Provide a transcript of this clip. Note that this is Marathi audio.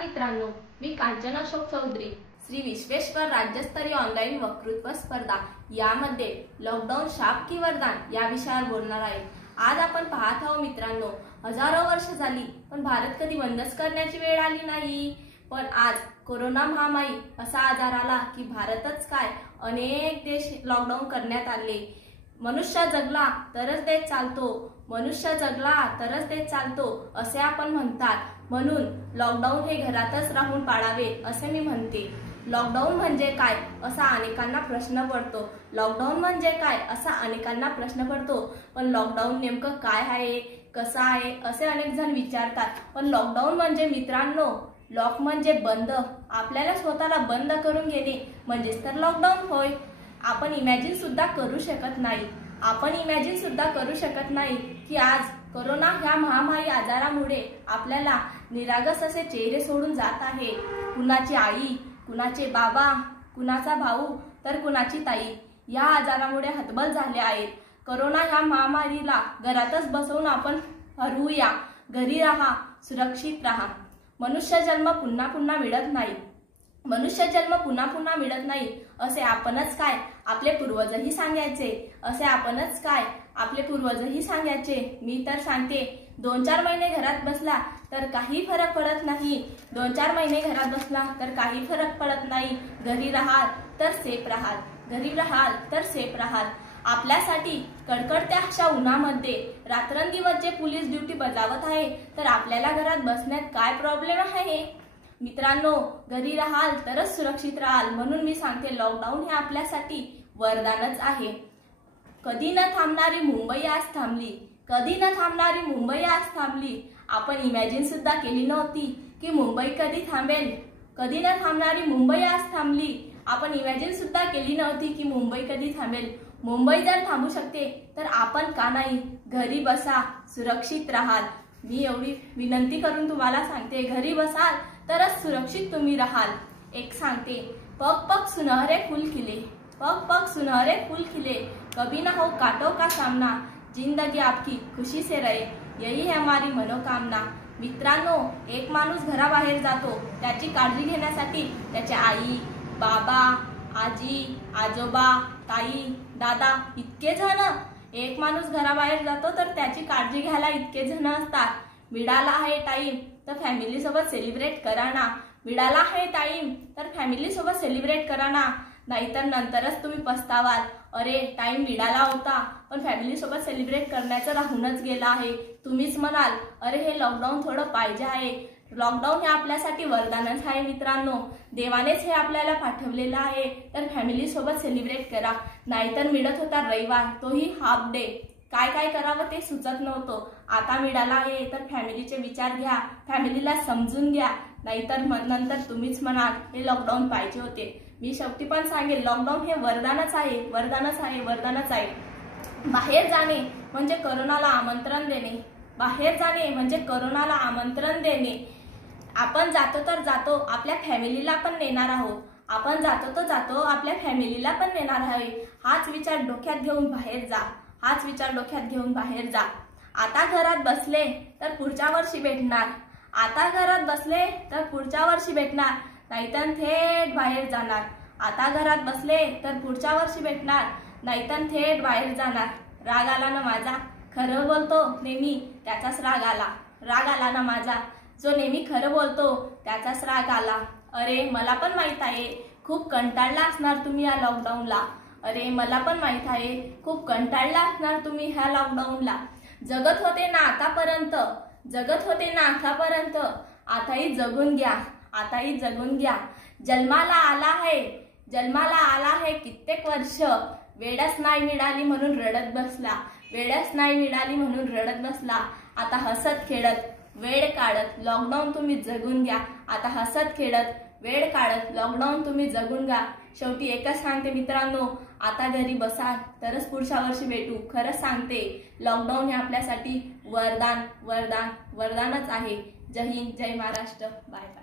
मित्रांनो, मी कांचन अशोक चौधरी। श्री विश्वेश्वर राज्यस्तरीय ऑनलाईन वक्तृत्व स्पर्धा यामध्ये लॉकडाऊन शाप की वरदान या विषयावर बोलणार आहे। आज आपण पाहत आहोत मित्रांनो, हजारो वर्ष झाली पण भारत कधी बंदच करण्याची वेळ आली नाही। पण आज कोरोना महामारी असा आजार आला की भारतच काय अनेक देश लॉकडाऊन करण्यात आले। मनुष्य जगला तरच देश चालतो, मनुष्य जगला तरच देश चालतो असे आपण म्हणतात। म्हणून लॉकडाऊन हे घरातच राहून पाळावे असे मी म्हणते। लॉकडाऊन म्हणजे काय असा अनेकांना प्रश्न पडतो। लॉकडाऊन म्हणजे काय असा अनेकांना प्रश्न पडतो पण लॉकडाऊन नेमकं काय आहे, कसं आहे असे अनेक जण विचारतात। पण लॉकडाऊन म्हणजे मित्रांनो, लॉक म्हणजे बंद, आपल्याला स्वतःला बंद करून घेणे म्हणजेच तर लॉकडाऊन होय। आपण इमॅजिन सुद्धा करू शकत नाही, की आज कोरोना ह्या महामारी आजारामुळे आपल्याला निरागस असे चेहरे सोडून जात आहे। कुणाची आई, कुणाचे बाबा, कुणाचा भाऊ तर कुणाची ताई या आजारामुळे हतबल झाले आहेत। कोरोना ह्या महामारीला घरातच बसवून आपण हरवूया, घरी राहा, सुरक्षित राहा। मनुष्य जन्म पुन्हा पुन्हा मिळत नाही असे आपणच काय आपले पूर्वजही सांगायचे। मी तर सांगते, 2-4 महिने घरात बसला तर काही फरक पडत नाही। घरी राहाल तर सेफ राहाल। आपल्यासाठी कडकडत्या अशा उन्हामध्ये रात्रंदिवस जे पोलीस ड्युटी बजावत आहे तर आपल्याला घरात बसण्यात काय प्रॉब्लेम आहे। मित्रांनो, घरी राहाल तरच सुरक्षित राहाल। म्हणून मी सांगते, लॉकडाऊन हे आपल्यासाठी वरदानच आहे। कधी न थांबणारी मुंबई आज थांबली। आपण इमॅजिन सुद्धा केली नव्हती की मुंबई कधी थांबेल। कधी न थांबणारी मुंबई आज थांबली। आपण इमॅजिन सुद्धा केली नव्हती की मुंबई कधी थांबेल। मुंबई जर थांबू शकते तर आपण का नाही। घरी बसा, सुरक्षित राहाल। मी एवढी विनंती करून तुम्हाला सांगते, घरी बसाल तरच सुरक्षित तुम्ही राहाल। एक सांगते, पग पग सुनहरे फूल खिले, कभी ना हो कांटों का सामना, जिंदगी आपकी खुशी से रहे, यही है हमारी मनोकामना। मित्रांनो, एक माणूस घराबाहेर जातो त्याची काळजी घेण्यासाठी त्याचे आई, बाबा, आजी, आजोबा, ताई, दादा इतके जण। एक माणूस घराबाहेर जातो तर त्याची काळजी घ्यायला इतके जण असतात। मिळाला आहे टाइम तर फॅमिली सोबत सेलिब्रेट करा ना, नाहीतर नंतरच तुम्ही पस्तावाल। अरे, टाइम मिळाला होता पण फॅमिली सोबत सेलिब्रेट करण्याचं राहूनच गेला आहे। तुम्हीच म्हणाल, अरे हे लॉकडाऊन थोडं पाहिजे आहे। लॉकडाऊन हे आपल्यासाठी वरदानच आहे मित्रांनो, देवानेच हे आपल्याला पाठवलेलं आहे। तर फॅमिली सोबत सेलिब्रेट करा। नाहीतर मिळत होता रविवार, तोही हाफ डे। काय करावं ते सुचत नव्हतं। आता मिळाला आहे तर फॅमिलीचे विचार घ्या, फॅमिलीला समजून घ्या, नाहीतर नंतर तुम्हीच म्हणाल हे लॉकडाऊन पाहिजे होते। मी शेवटी पण सांगेल, लॉकडाऊन हे वरदानच आहे। बाहेर जाणे म्हणजे कोरोनाला आमंत्रण देणे। आपण जातो तर जातो, आपल्या फॅमिलीला पण नेणार आहोत। हाच विचार डोक्यात घेऊन बाहेर जा। आता घरात बसले तर पुढच्या वर्षी भेटणार, नाहीतर थेट बाहेर जाणार। राग आला ना माझा, खरं बोलतो नेहमी त्याचाच राग आला ना माझा, जो नेहमी खरं बोलतो त्याचाच राग आला। अरे, मला पण माहित आहे खूप कंटाळला असणार तुम्ही या लॉकडाऊनला। जगत होते ना आतापर्यंत, आताही जगून घ्या। जन्माला आला है कित्येक वर्ष, वेळच नाही मिळाली म्हणून रडत बसला। आता हसत खेळत वेळ काढत लॉकडाऊन तुम्ही जगून घ्या। शेवटी एकच सांगते मित्रांनो, आता घरी बसा तरच पुढच्या वर्षी भेटू। खरंच सांगते, लॉकडाऊन हे आपल्यासाठी वरदानच आहे। जय हिंद, जय महाराष्ट्र, बाय बाय।